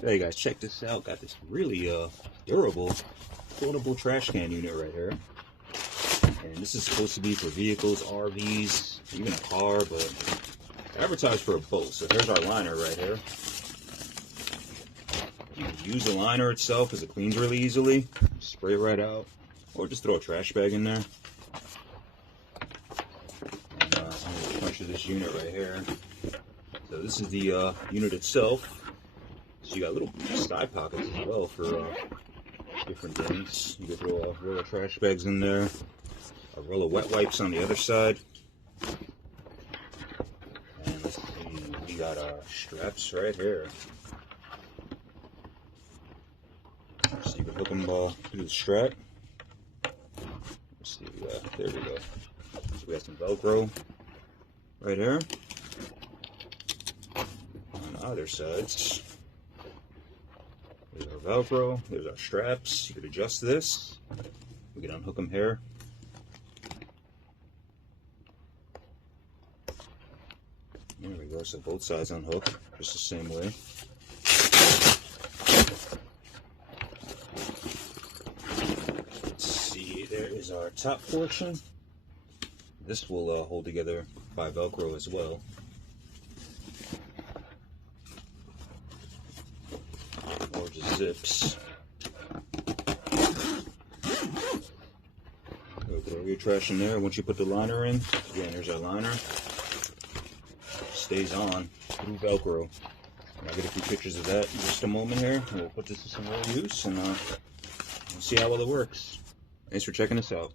Hey guys, check this out. Got this really durable foldable trash can unit right here. And this is supposed to be for vehicles, RVs, even a car, but advertised for a boat. So here's our liner right here. You can use the liner itself because it cleans really easily. Spray it right out, or just throw a trash bag in there. And I'm going to puncture this unit right here. So this is the unit itself. So you got little side pockets as well for different things. You can throw a roll of trash bags in there, a roll of wet wipes on the other side. And let's see, we got our straps right here. So you can hook them through the strap. Let's see, there we go. So we got some Velcro right here. On either sides. There's our Velcro, there's our straps. You could adjust this. We can unhook them here. There we go, so both sides unhook just the same way. Let's see, there is our top portion. This will hold together by Velcro as well. Or just zips. Throw your trash in there. Once you put the liner in, again, here's our liner. Stays on through Velcro. I'll get a few pictures of that in just a moment here. We'll put this to some real use and we'll see how well it works. Thanks for checking us out.